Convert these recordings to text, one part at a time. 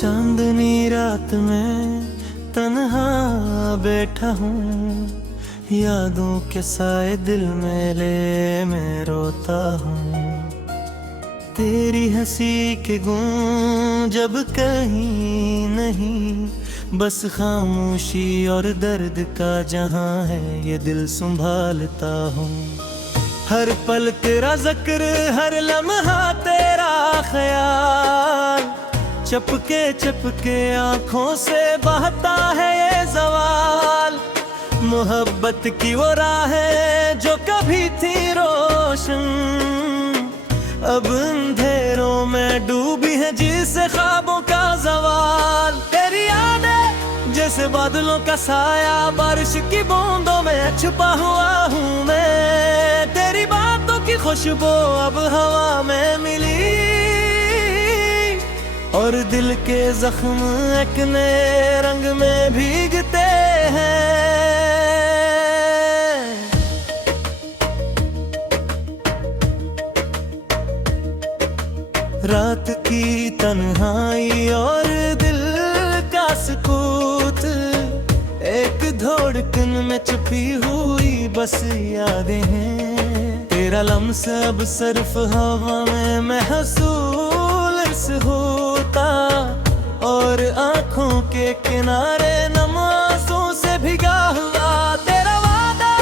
चांदनी रात में तन्हा बैठा हूँ, यादों के साए दिल में ले मैं रोता हूँ। तेरी हंसी के गूंज जब कहीं नहीं, बस खामोशी और दर्द का जहां है ये दिल संभालता हूँ। हर पल तेरा जिक्र, हर लम्हा तेरा ख्याल, चपके चपके आंखों से बहता है ये ज़वाल। मोहब्बत की वो राहें जो कभी थी रोशन, अब अंधेरों में डूबी है जिसे ख्वाबों का ज़वाल। तेरी यादें जैसे बादलों का साया, बारिश की बूंदों में छुपा हुआ हूँ मैं। तेरी बातों की खुशबू अब हवा में मिली, और दिल के जख्म एक नए रंग में भीगते हैं। रात की तन्हाई और दिल का सुकूत, एक धड़कन में छुपी हुई बस यादें हैं। तेरा लम्स अब सिर्फ हवा में महसूस होता, और आंखों के किनारे नम आंसू से भिगा हुआ। तेरा वादा,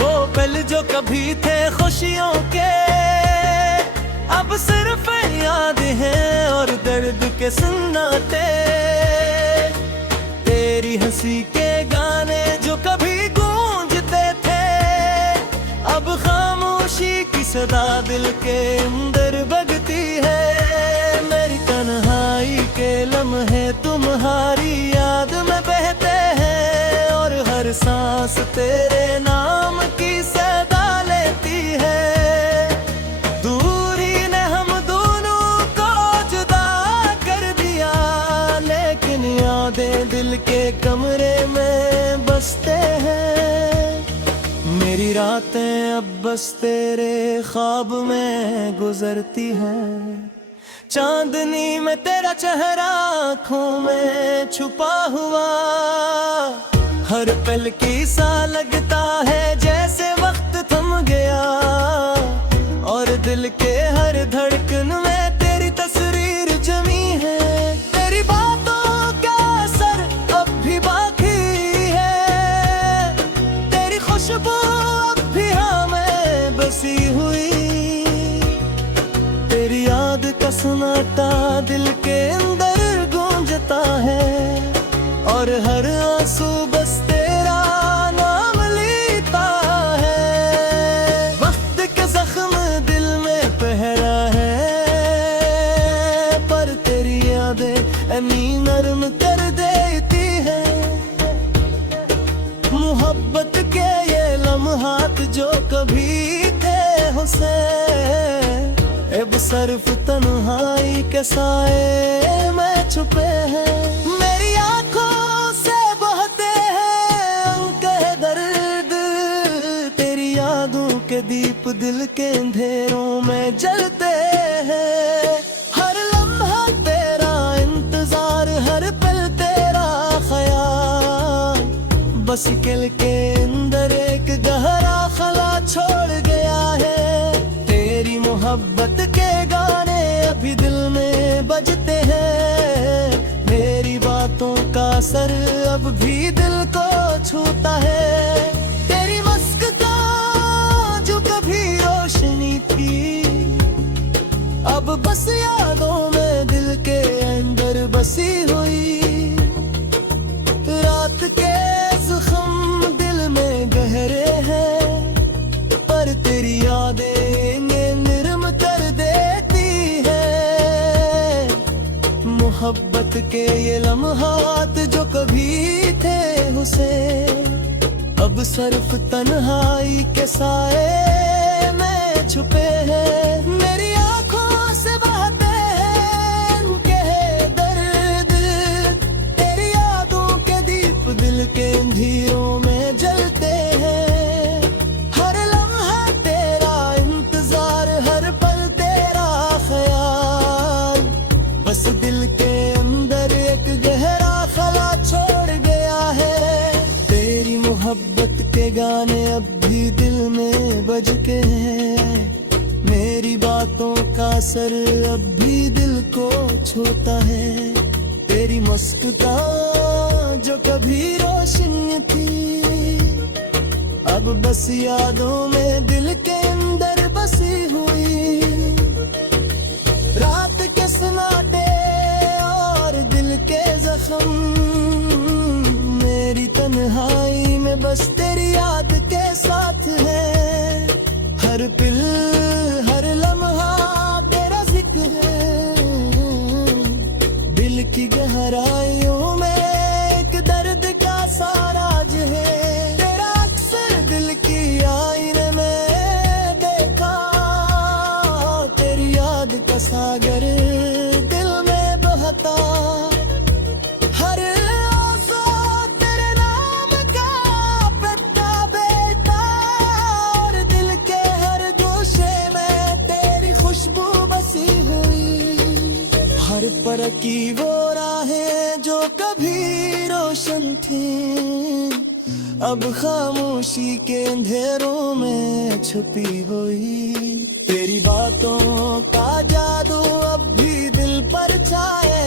वो पल जो कभी थे खुशियों के, अब सिर्फ याद है और दर्द के सुनाते। तेरी हंसी के गाने जो कभी गूंजते थे, अब खामोशी की सदा दिल के अंदर बजती है। मेरी तन्हाई के लम्हे तुम्हारी याद में बहते हैं, और हर सांस तेरे नाम की सदा लेती है। दूरी ने हम दोनों को जुदा कर दिया, लेकिन यादें दिल के कमरे में बसते हैं। मेरी रातें अब बस तेरे ख्वाब में गुजरती हैं। चांदनी में तेरा चेहरा आँखों में छुपा हुआ, हर पल की सा लगता है जैसे वक्त थम गया, और दिल के हर धड़कन में तेरी तस्वीर जमी है। तेरी बातों का असर अब भी बाकी है, तेरी खुशबू अब भी हमें बसी हुई। तेरी याद का सन्नाटा दिल के अंदर गूंजता है, और हर आंसू बस तेरा नाम लेता है। वक्त के जख्म दिल में पहरा है, पर तेरी यादें अमी नरम कर देती है। मोहब्बत के ये लम्हात जो कभी थे हुसैन, अब सिर्फ तन्हाई के साए में छुपे हैं। मेरी आंखों से बहते हैं अनकहे दर्द, तेरी यादों के दीप दिल के अंधेरों में जलते हैं। हर लम्हा तेरा इंतजार, हर पल तेरा ख्याल, बस दिल के अंदर एक गहरा खला छोड़ गया है। तेरी मोहब्बत के गाने अभी दिल में बजते हैं, मेरी बातों का असर अब भी दिल को छूता है। तेरी मुस्कान जो कभी रोशनी थी, अब बस यादों में दिल के अंदर बसी हुई। रात के जख्म दिल में गहरे हैं, पर तेरी यादें मोहब्बत के ये लम्हात जो कभी थे हुसैन, अब सिर्फ तन्हाई के साए में छुपे हैं। मेरी आंखों से बहते हैं उनके दर्द, तेरी यादों के दीप दिल के अंधेरों में जलते हैं। हर लम्हा तेरा इंतजार, हर पल तेरा ख्याल, बस दिल के अंदर मोहब्बत के गाने अब भी दिल में बज के हैं। मेरी बातों का असर अब भी दिल को छूता है। तेरी मुस्कुराहट जो कभी रोशन थी, अब बस यादों में दिल के अंदर बसी हुई। रात के सन्नाटे और दिल के जख्म, मेरी तन्हाई में बस तेरी याद के साथ है। हर पिल हर लम्हा तेरा जिक्र है। दिल की गहराइयों में एक दर्द का साराज है। तेरा अक्सर दिल की आईने में देखा, तेरी याद का सागर दिल में बहता। हर पर की वो राहें जो कभी रोशन थी, अब खामोशी के अंधेरों में छुपी हुई। तेरी बातों का जादू अब भी दिल पर छाए,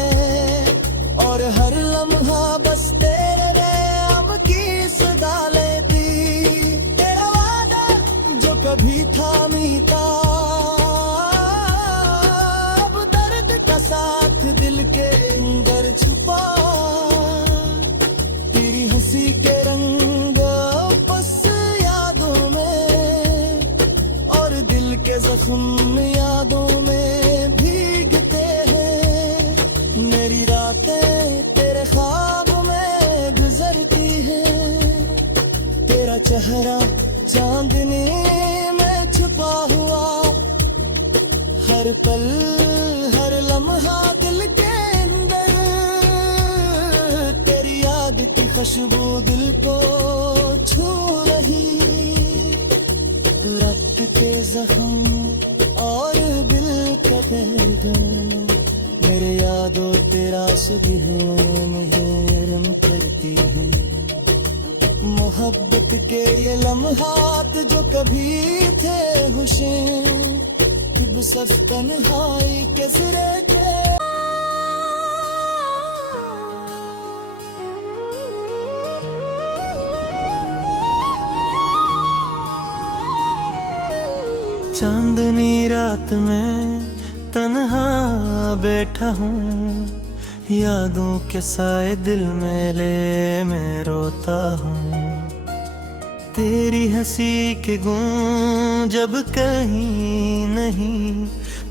और हर लम्हा बस तेरे नाम की सदा लेती। तेरा वादा जो कभी था मीठा, साथ दिल के अंदर छुपा। तेरी हंसी के रंग बस यादों में, और दिल के जख्म यादों में भीगते हैं। मेरी रातें तेरे ख्वाब में गुजरती हैं। तेरा चेहरा चांदनी में छुपा हुआ। हर पल हर लम्हा दिल के अंदर तेरी याद की खुशबू दिल को छू रही। रक्त के जख्म और दिल का दर्द, मेरे यादों तेरा सुगहन मेहरम करती है। मोहब्बत के ये लम्हात जो कभी थे खुशी, सच तन्हाई के सिरे के। चांदनी रात में तन्हा बैठा हूँ, यादों के साए दिल में ले मैं रोता हूँ। तेरी हंसी के गूंज जब कहीं नहीं,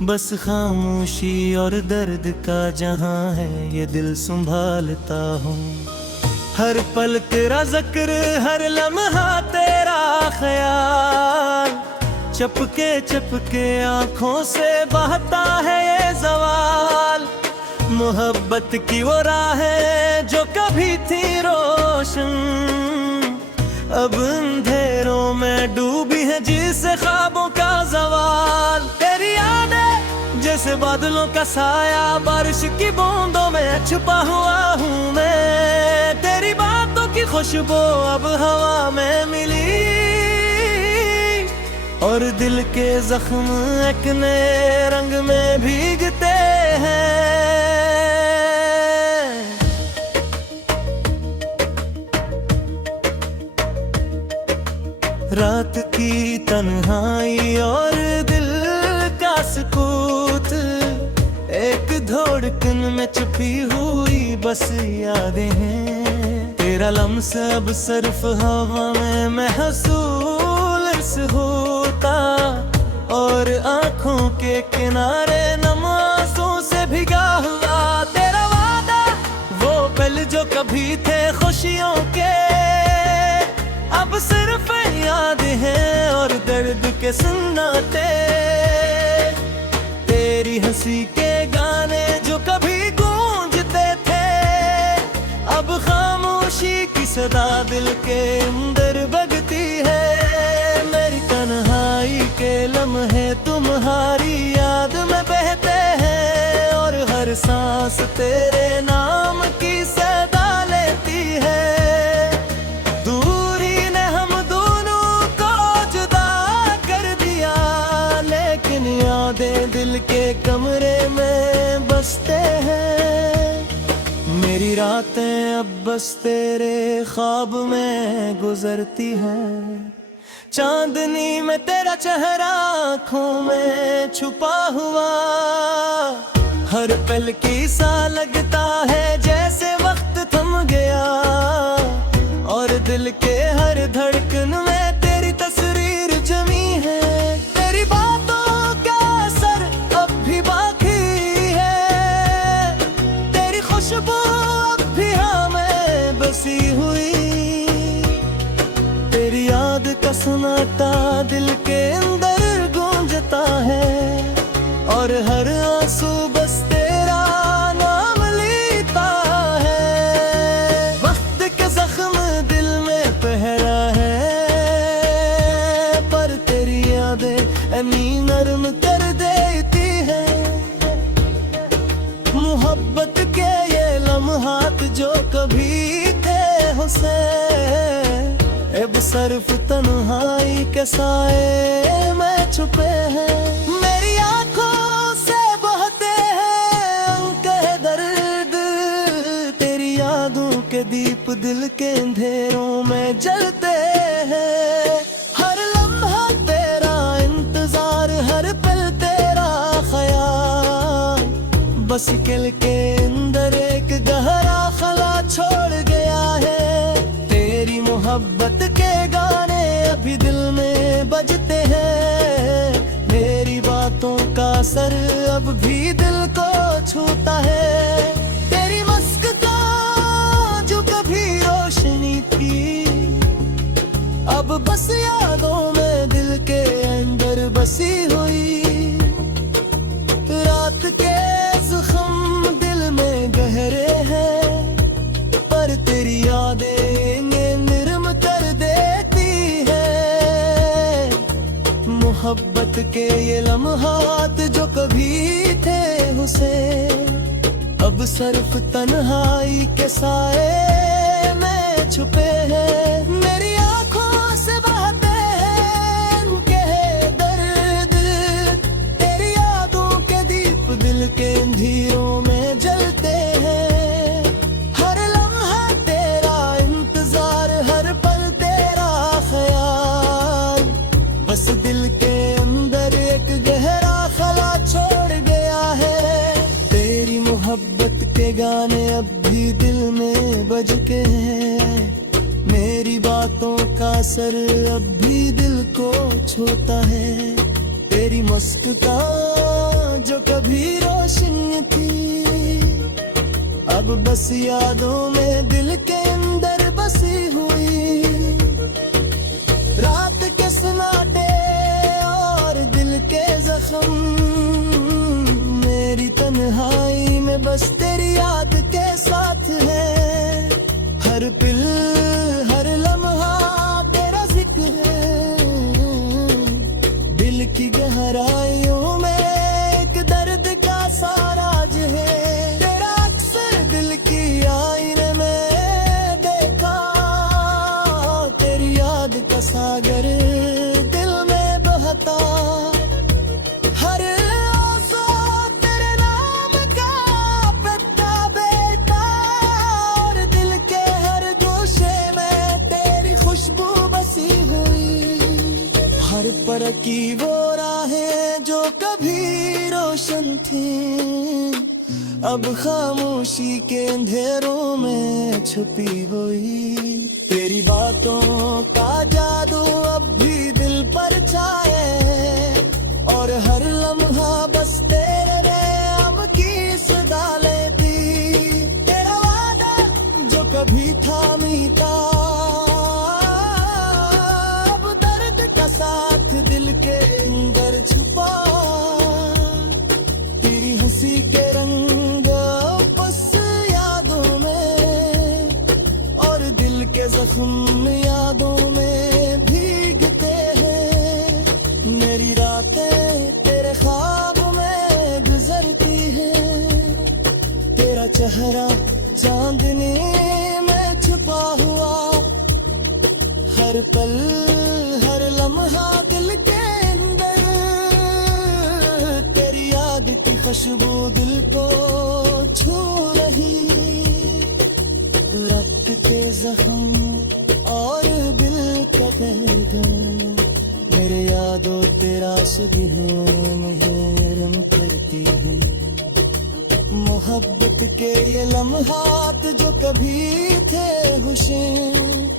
बस खामोशी और दर्द का जहां है ये दिल संभालता हूँ। हर पल तेरा जिक्र, हर लम्हा तेरा ख्याल, चपके चपके आँखों से बहता है ये सवाल। मोहब्बत की वो राहें जो कभी थी रोशन, अब अंधेरों में डूबी है जिसे ख्वाबों का जवाल। तेरी यादें जैसे बादलों का साया, बारिश की बूंदों में छुपा हुआ हूँ मैं। तेरी बातों की खुशबू अब हवा में मिली, और दिल के जख्म एक नए रंग में भीगते हैं। रात की तन्हाई और दिल का सुकूत, एक धड़कन में छुपी हुई बस यादें हैं। तेरा लम्स अब सिर्फ हवा में महसूस होता, और आँखों के किनारे नम आंसू से भिगा हुआ। तेरा वादा वो पल जो कभी थे खुशियों के, अब सिर्फ याद है और दर्द के सन्नाटे। तेरी हंसी के गाने जो कभी गूंजते थे, अब खामोशी की सदा दिल के अंदर बजती है। मेरी तन्हाई के लम्हे तुम्हारी याद में बहते हैं, और हर सांस तेरे नाम की सदा लेती है। दूरी रातें अब बस तेरे ख्वाब में गुजरती है। चांदनी में तेरा चेहरा आँखों में छुपा हुआ, हर पल की सा लगता है जैसे वक्त थम गया, और दिल के हर धड़कन में तेरी तस्वीर जमी है। तेरी बातों का असर अब भी बाकी है, तेरी खुशबू अब भी हमें बसी हुई, तेरी याद का सन्नाटा दिल के अंदर गूंजता है, और हर आंसू बस तेरा नाम लेता है। वक्त के जख्म दिल में पहरा है, पर तेरी यादें अमी नरम कर देती है। मोहब्बत के ये लम्हात जो कभी थे हुसैन, अब सिर्फ तन्हाई के साए में छुपे हैं। मेरी आंखों से बहते हैं अंके दर्द, तेरी यादों के दीप दिल के अंधेरों में जलते हैं। हर लम्हा तेरा इंतजार, हर पल तेरा ख्याल, बस दिल के अंदर एक गहरा खला छोड़ गया है। तेरी मोहब्बत के गाने अभी दिल में बजते हैं, मेरी बातों का असर अब भी दिल को छूता है। तेरी मुस्कान जो कभी रोशनी थी, अब बस यादों में दिल के अंदर बसी हुई। रात के जख्म दिल में गहरे हैं, पर तेरी यादें मोहब्बत के ये लम्हात जो कभी थे हुसैन, अब सिर्फ तन्हाई के साए में छुपे हैं। मेरी आंखों से बहते हैं उनके दर्द, तेरी यादों के दीप दिल के अंधेरों में जलते हैं। हर लम्हा तेरा इंतजार, हर पल तेरा ख्याल, बस दिल के अंदर एक गहरा खला छोड़ गया है। तेरी मोहब्बत के गाने अब भी दिल में बज के हैं, मेरी बातों का असर अब भी दिल को छूता है। तेरी मुस्कान जो कभी रोशन थी, अब बस यादों में दिल के अंदर बसी हुई। रात के सन्नाटे और दिल के जख्म, मेरी तन्हाई में बस तेरी याद के साथ है। हर पल हर लम्हा तेरा जिक्र है, दिल की गहराइयों में एक दर्द का साराज है। तेरा अक्सर दिल की आईने में देखा, तेरी याद का सागर दिल में बहता। हर आंसू तेरे नाम का पत्ता बेटा, और दिल के हर गोशे में तेरी खुशबू बसी हुई। हर पर की वो राहें जो कभी रोशन थी, अब खामोशी के अंधेरों में छुपी हुई। तेरी बातों का जादू अब भी दिल पर छाए, और हर लम्हा बस तेरे नाम की सदा लेती। तेरा वादा जो कभी था मीठा, अब दर्द का साथ दिल के अंदर छुपा। तेरी हंसी के रंग बस यादों में, और दिल के जख्म यादों में भीगते हैं। मेरी रातें तेरे ख्वाब में गुजरती हैं, तेरा चेहरा चांदनी में छुपा हुआ। हर पल हर लम्हा दिल के अंदर, तेरी याद की खुशबू दिल को छू रही। के जख्म और दिल का दर्द, मेरे यादों तेरा सुगहन करती है। मोहब्बत के ये लम्हात जो कभी थे हुस्न,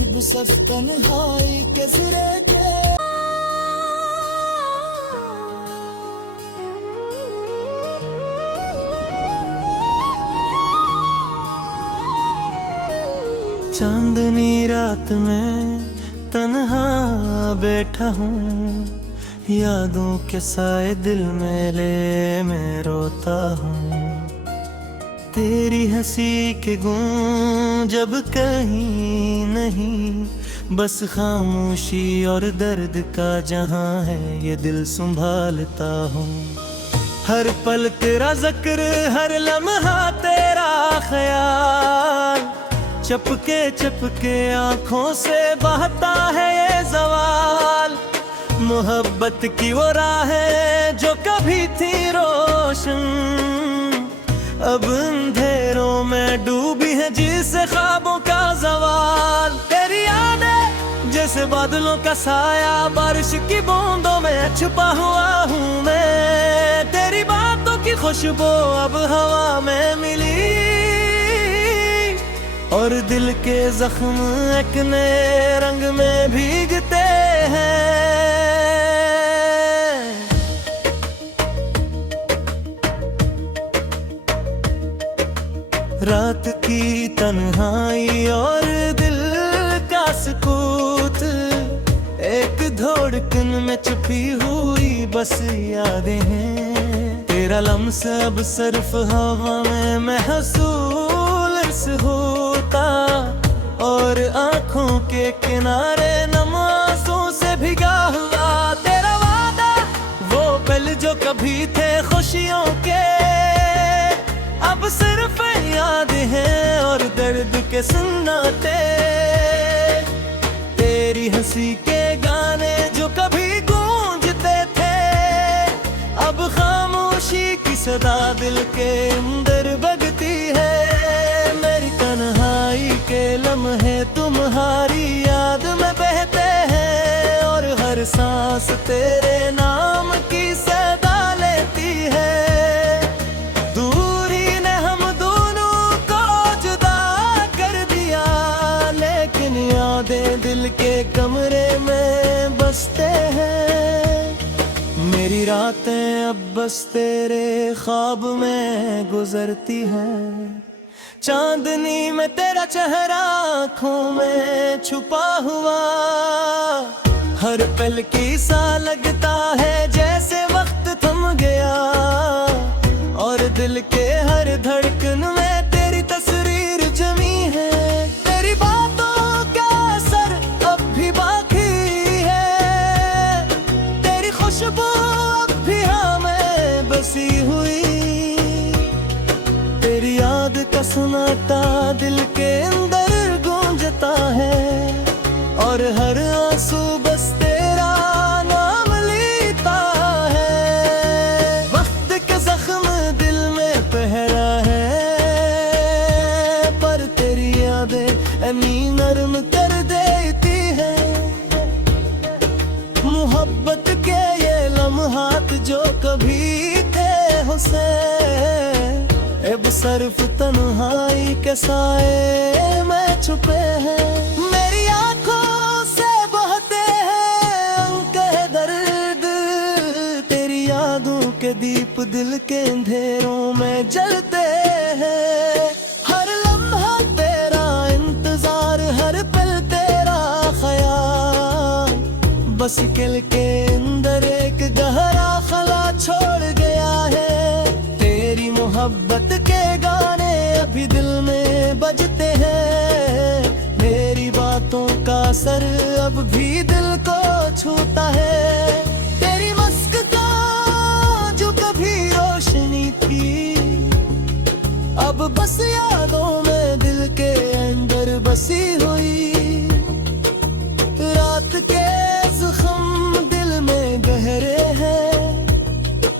अब सफ तन्हाई के सिरे के। चांदनी रात में तन्हा बैठा हूँ, यादों के साए दिल में ले मैं रोता हूँ। तेरी हंसी के गूंज जब कहीं नहीं, बस खामोशी और दर्द का जहां है ये दिल संभालता हूँ। हर पल तेरा जिक्र, हर लम्हा तेरा ख्याल, चपके चपके आँखों से बहता है ये सवाल। मोहब्बत की वो राहें जो कभी थी रोशन, अब अंधेरों में डूबी है जिसे ख्वाबों का जवाल। तेरी यादें जैसे बादलों का साया, बारिश की बूंदों में छुपा हुआ हूँ मैं। तेरी बातों की खुशबू अब हवा में मिली, और दिल के जख्म एक नए रंग में भीगते हैं। रात की तन्हाई और दिल का सुकूत, एक धड़कन में छुपी हुई बस यादें हैं। तेरा लम्स अब सिर्फ हवा में महसूस होता, और आँखों के किनारे नम आंसू से भिगा हुआ। तेरा वादा, वो पल जो कभी थे खुशियों के, अब सिर्फ याद है और दर्द के सुनाते। तेरी हंसी के गाने जो कभी गूंजते थे, अब खामोशी की सदा दिल के अंदर बजती है। मेरी तन्हाई के लम्हे तुम्हारी याद में बहते हैं, और हर सांस तेरे नाम की सदा लेती है। दूरी ने हम दोनों को जुदा कर दिया, लेकिन यादें दिल के कमरे में बसते हैं। मेरी रातें अब बस तेरे ख्वाब में गुजरती हैं। चांदनी में तेरा चेहरा आँखों में छुपा हुआ, हर पल की सा लगता है जैसे वक्त थम गया। और दिल के हर धड़कन में तेरी तस्वीर जमी है। तेरी बातों का असर अब भी बाकी है, तेरी खुशबू अब भी हमें बसी हुई। तेरी याद का सुनाता दिल के अंदर गूंजता है, और हर आंसू बस तेरा नाम लेता है। वक्त के जख्म दिल में पहरा है, पर तेरी यादें अमी नरम कर देती है। मोहब्बत के ये लम्हात जो कभी थे हुस्न, अब सिर्फ तन्हाई के साए में छुपे हैं। मेरी आँखों से बहते हैं अनकह दर्द, तेरी यादों के दीप दिल के अंधेरों में जलते हैं। हर लम्हा तेरा इंतजार, हर पल तेरा ख्याल, बस दिल के अंदर एक गहरा खला छोड़ गया है। तेरी मोहब्बत के गाने अभी दिल में बजते हैं, मेरी बातों का असर अब भी दिल को छूता है। तेरी मस्क का जो कभी रोशनी थी, अब बस यादों में दिल के अंदर बसी हुई। रात के जख्म दिल में गहरे हैं,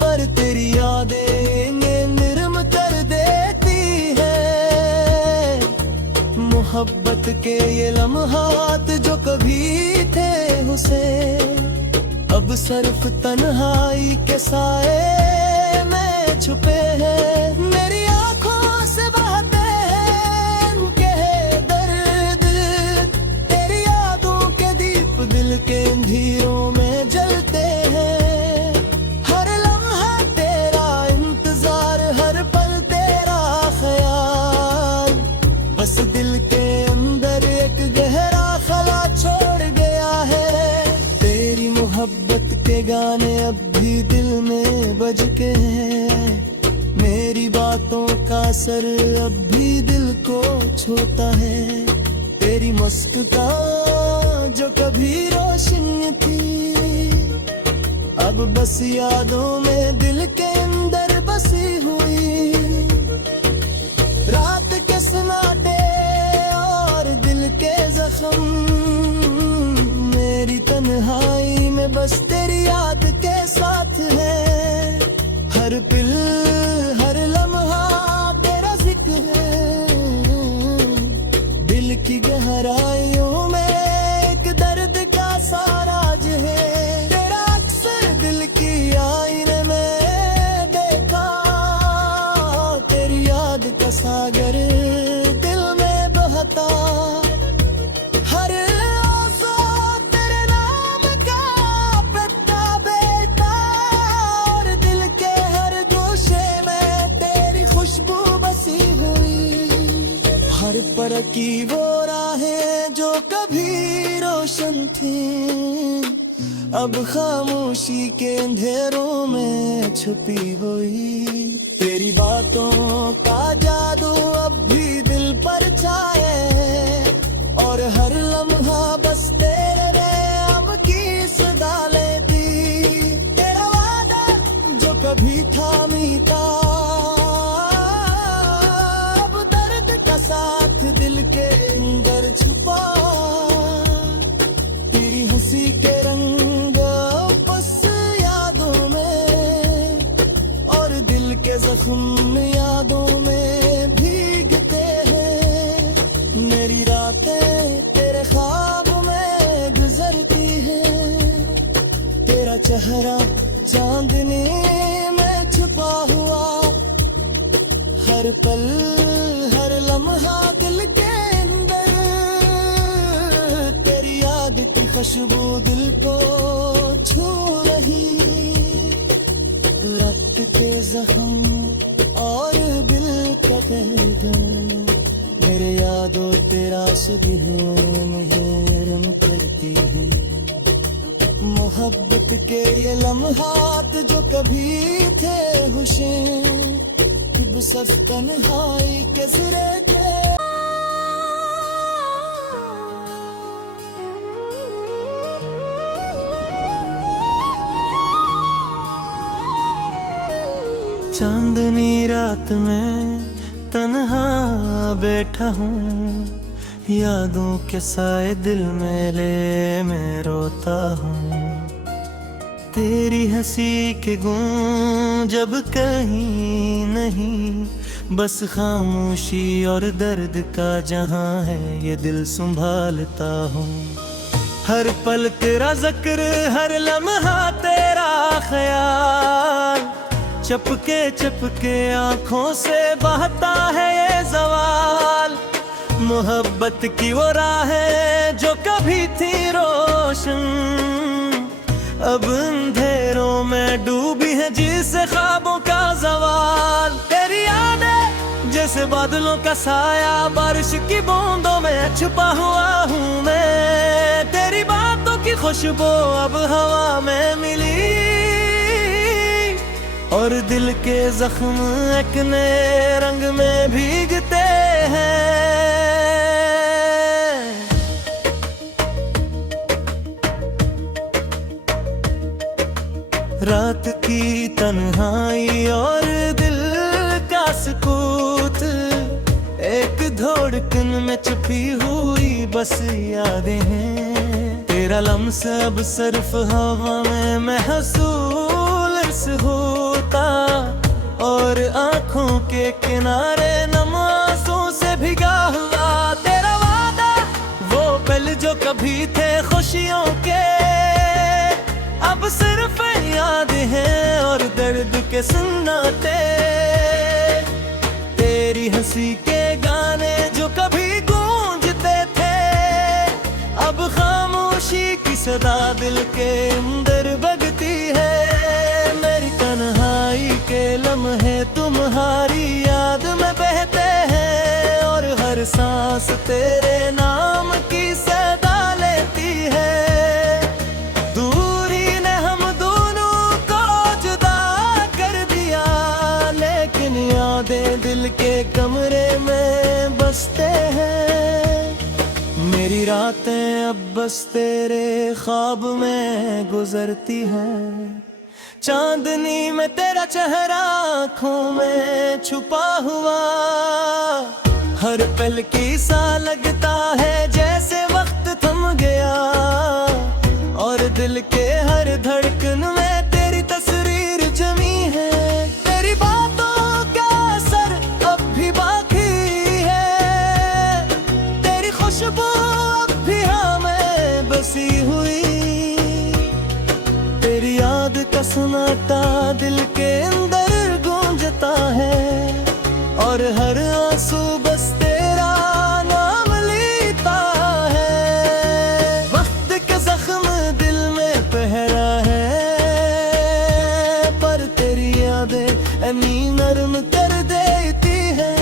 पर तेरी यादें निर्म कर देती है। से। अब सिर्फ तन्हाई के साए में छुपे हैं, मेरी आंखों से बहते हैं उनके दर्द। तेरी यादों के दीप दिल के अंधेरों में जलते हैं। हर लम्हा तेरा इंतजार, हर पल तेरा ख्याल, बस दिल के अंदर एक गहरा खला छोड़ गया है। तेरी मोहब्बत के गाने अब भी दिल में बज के हैं, मेरी बातों का असर अब भी दिल को छूता है। तेरी मुस्कान जो कभी रोशन थी, अब बस यादों में दिल के अंदर बसी हुई। रात के सन्नाटे और दिल के जख्म, मेरी तन्हाई में बस तेरी याद के साथ है। हर पल हर लम्हा तेरा जिक्र है, दिल की गहराइयों में एक दर्द का साराज है। तेरा अक्सर दिल की आईने में देखा, तेरी याद का सागर दिल में बहता। हर आज़ा तेरे नाम का पत्ता बेटा, और दिल के हर गोशे में तेरी खुशबू बसी हुई। हर पर की वो राहें जो कभी रोशन थी, अब खामोशी के अंधेरों में छुपी हुई। तेरी बातों का जादू अब भी दिल पर छाए, और हर लम्हा बस तेरे अब की सदा लेती। तेरा वादा जो कभी था मीठा, अब दर्द का साथ दिल के अंदर छुपा। तेरी हंसी के रंग बस यादों में, और दिल के जख्म यादों में भीगते हैं। मेरी रातें तेरे ख्वाब में गुजरती हैं, तेरा चेहरा चांदनी में छुपा हुआ। हर पल हर लम्हा दिल के अंदर तेरी याद की खुशबू दिल को छू रही। रक्त के जख्म और दिल का दर्द, मेरे यादों तेरा सुगह मुझे रम करती है। मोहब्बत के ये लम्हात जो कभी थे खुशी, अब सिर्फ तन्हाई के सिरे के। चांदनी रात में तन्हा बैठा हूँ, यादों के साए दिल में ले मैं रोता हूँ। तेरी हंसी के गूंज जब कहीं नहीं, बस खामोशी और दर्द का जहां है ये दिल संभालता हूँ। हर पल तेरा जिक्र, हर लम्हा तेरा ख्याल, चपके चपके आंखों से बहता है ये जवाल। मोहब्बत की वो राहें जो कभी थी रोशन, अब अंधेरों में डूबी है जिसे ख्वाबों का जवाल। तेरी यादें जैसे बादलों का साया, बारिश की बूंदों में छुपा हुआ हूँ मैं। तेरी बातों की खुशबू अब हवा में मिली, और दिल के जख्म एक नए रंग में भीगते हैं। रात की तन्हाई और दिल का सुकूत, एक धड़कन में छुपी हुई बस यादें हैं। तेरा लम्स अब सिर्फ हवा में महसूस होता, और आंखों के किनारे नम आंसू से भिगा हुआ। तेरा वादा वो पल जो कभी थे खुशियों के, हैं और दर्द के सन्नाटे। तेरी हंसी के गाने जो कभी गूंजते थे, अब खामोशी की सदा दिल के अंदर बजती है। मेरी तन्हाई के लम्हे तुम्हारी याद में बहते हैं और हर सांस तेरे नाम की सदा लेती है। दूरी ने हम दोनों को जुदा कर दिया, लेकिन यादें दिल के कमरे में बसते हैं। मेरी रातें अब बस तेरे ख्वाब में गुजरती हैं। चांदनी में तेरा चेहरा आँखों में छुपा हुआ, हर पल की सा लगता है जैसे वक्त थम गया। और दिल के हर धड़कन में तेरी तस्वीर जमी है। तेरी बातों का असर अब भी बाकी है, तेरी खुशबू अब भी हमें बसी हुई। तेरी याद का सन्नाटा दिल के अंदर गूंजता है और हर आंसू बस तेरा नाम लेता है। वक्त के जख्म दिल में पहरा है, पर तेरी यादें अमी नरम कर देती है।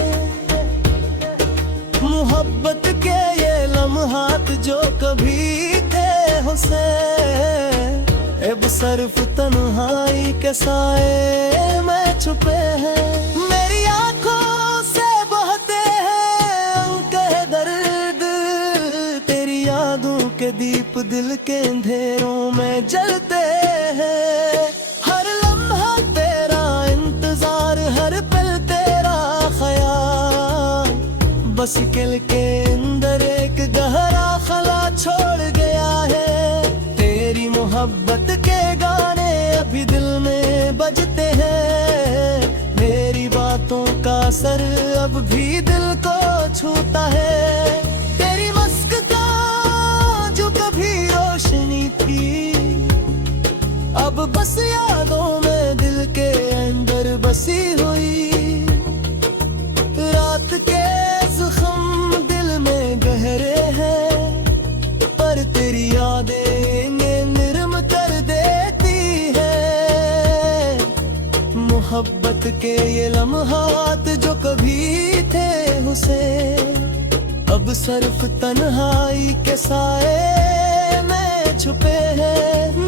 मोहब्बत के ये लम्हात जो कभी थे हुसैन, अब सिर्फ तन्हाई के साए में छुपे हैं। मेरी आंखों से बहते हैं अनकहे दर्द, तेरी यादों के दीप दिल के अंधेरों में जलते हैं। हर लम्हा तेरा इंतजार, हर पल तेरा ख्याल, बस दिल के अंदर एक गहरा खला छोड़ गया है। तेरी मोहब्बत के गाने अभी दिल में बजते हैं। मेरी बातों का असर अब भी दिल को छूता है। तेरी मुस्कान जो कभी रोशनी थी, अब बस यादों में दिल के अंदर बसी हुई। रात के जख्म दिल में गहरे हैं, पर तेरी यादें मोहब्बत के ये लम्हात जो कभी थे हुसैन, अब सिर्फ तन्हाई के साए में छुपे हैं।